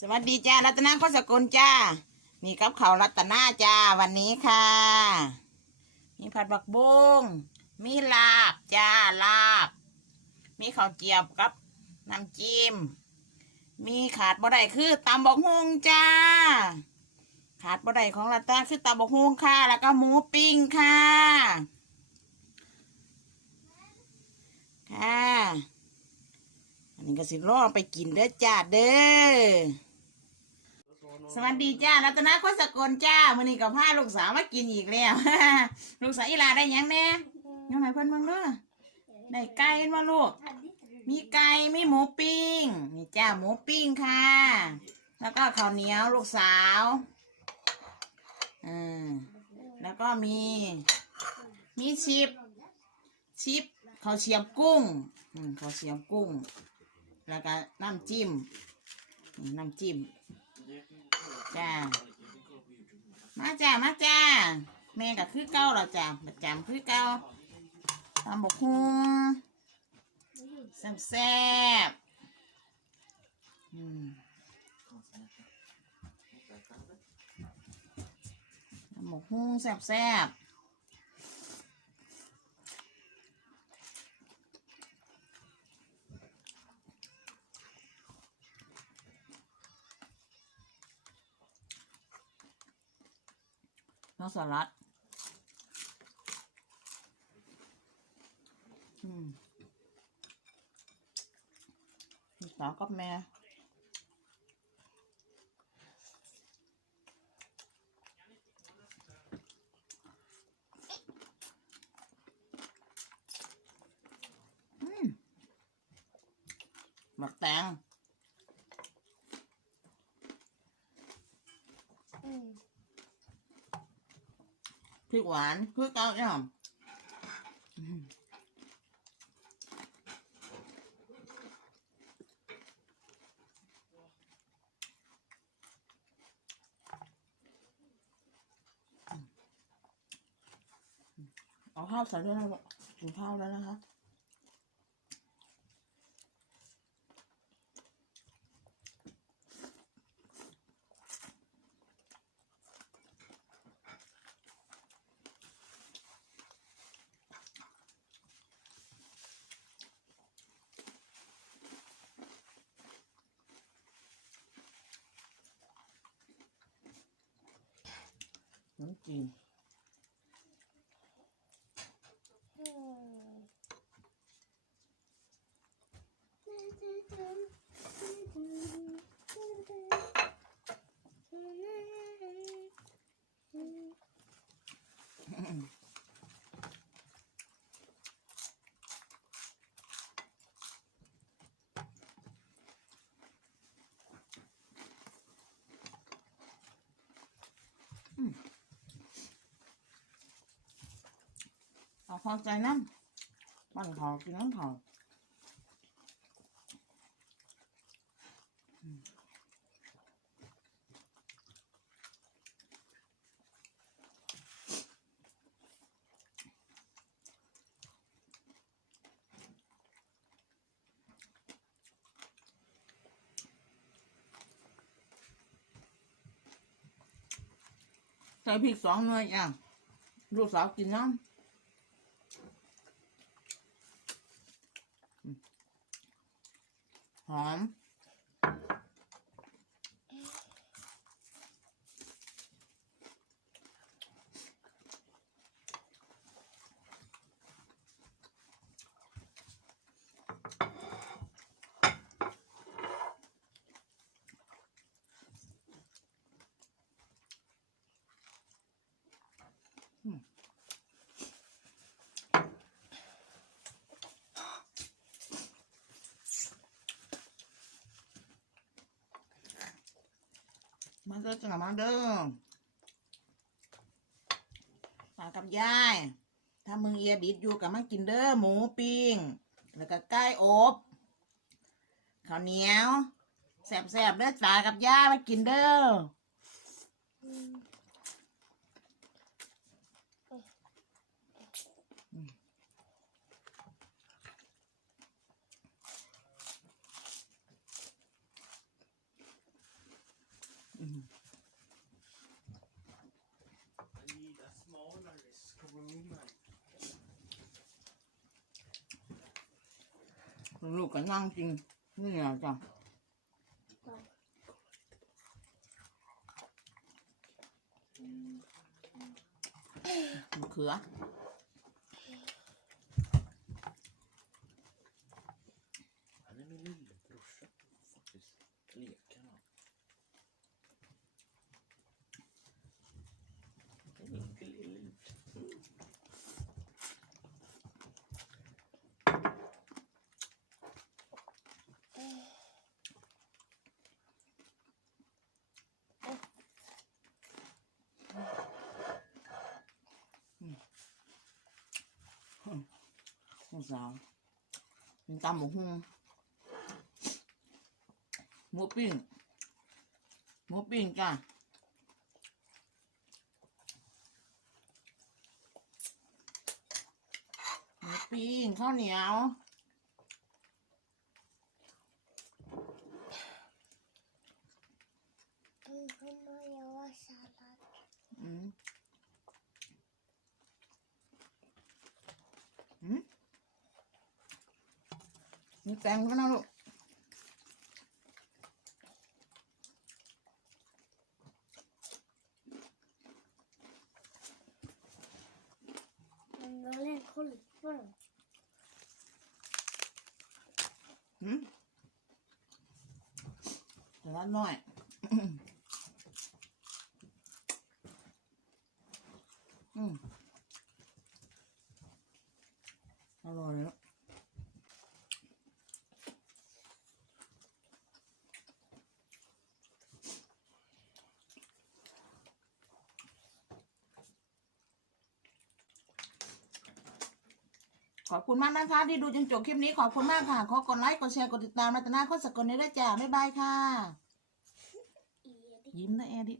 สวัสดีจ้ารัตนาโคสกลจ้า นี่กับเขาวรัตนาจ้าวันนี้ค่ะ มีผัดบักบุ้งมีลาบจ้าลาบ มีข้าวเจียบกับน้ำจิ้ม มีขาดบ่ได้คือตำบักฮงจ้า ขาดบ่ได้ของรัตนาคือตำบักฮงค่ะ แล้วก็หมูปิ้งค่ะ ค่ะอันนี้ก็สิรอไปกินเด้อจ้าเด้อ สวัสดีจ้ารัตนาโคสกลจ้ามื่อนี้กับพาลูกสาวมากินอีกแล้ว ลูกสาวอีลาได้หยังแน่ยังไงเพิ่นเบิ่งเด้อได้ไก่มาลูก มีไก่มีหมูปิ้งนี่จ้าหมูปิ้งค่ะ แล้วก็ข้าวเหนียวลูกสาวอืมแล้วก็มี มีชิป ชิปข้าวเชียมกุ้งอืมข้าวเชียมกุ้ง แล้วก็น้ำจิ้มนี่น้ำจิ้ม จ้า มาจ้า มาจ้า แม่กับคือเก้าเราจ้าประจำคือเก้าตำบกฮุ้งแซ่บแซ่บๆอืมตำบกฮุ้งแซ่บแซ่บ น้องสลัด อืมพี่สาวกับแม่มหมักแตง พริกหวานพริกเกาเนี่ยอืมเอาข้าวใส่ด้วยนะกินข้าวแล้วนะคะ น้ำจีน เอาข้าใจน้ำมันเขากินน้ำเขาอืมใส่พริกสองหน่วยอะลูกสาวกินน้ำ หอม ด้อจังมาเด้อฝากกับยาย ถ้ามึงเอียบิดอยู่กับมังกินเด้อหมูปิ้ง แล้วก็ไก่อบข้าวเหนียวแสบๆเด้อฝากับยายมากินเด้อ ลูกก็นั่งจริงนี่แหะจ้ะขื่เขือเปล่า Con rau Mình tăm một hung Mua pin Mua pin cha Mua pin ข้าวเหนียว Mm, kommer göra sallad. อืม มีแตงก็นะลูก Men jag vill kolla på dem. อืมแต่ละน้อย อืมอร่อยแล้ว อบคุณมากนะคะ ที่ดูจนจบคลิปนี้ขอบคุณมากค่ะ ขอกดไลค์ กดแชร์ กดติดตามรัตนาโคตรสกลในด้วยจ้าบ๊ายบายค่ะ Edith. ยิ้มนะแอดิ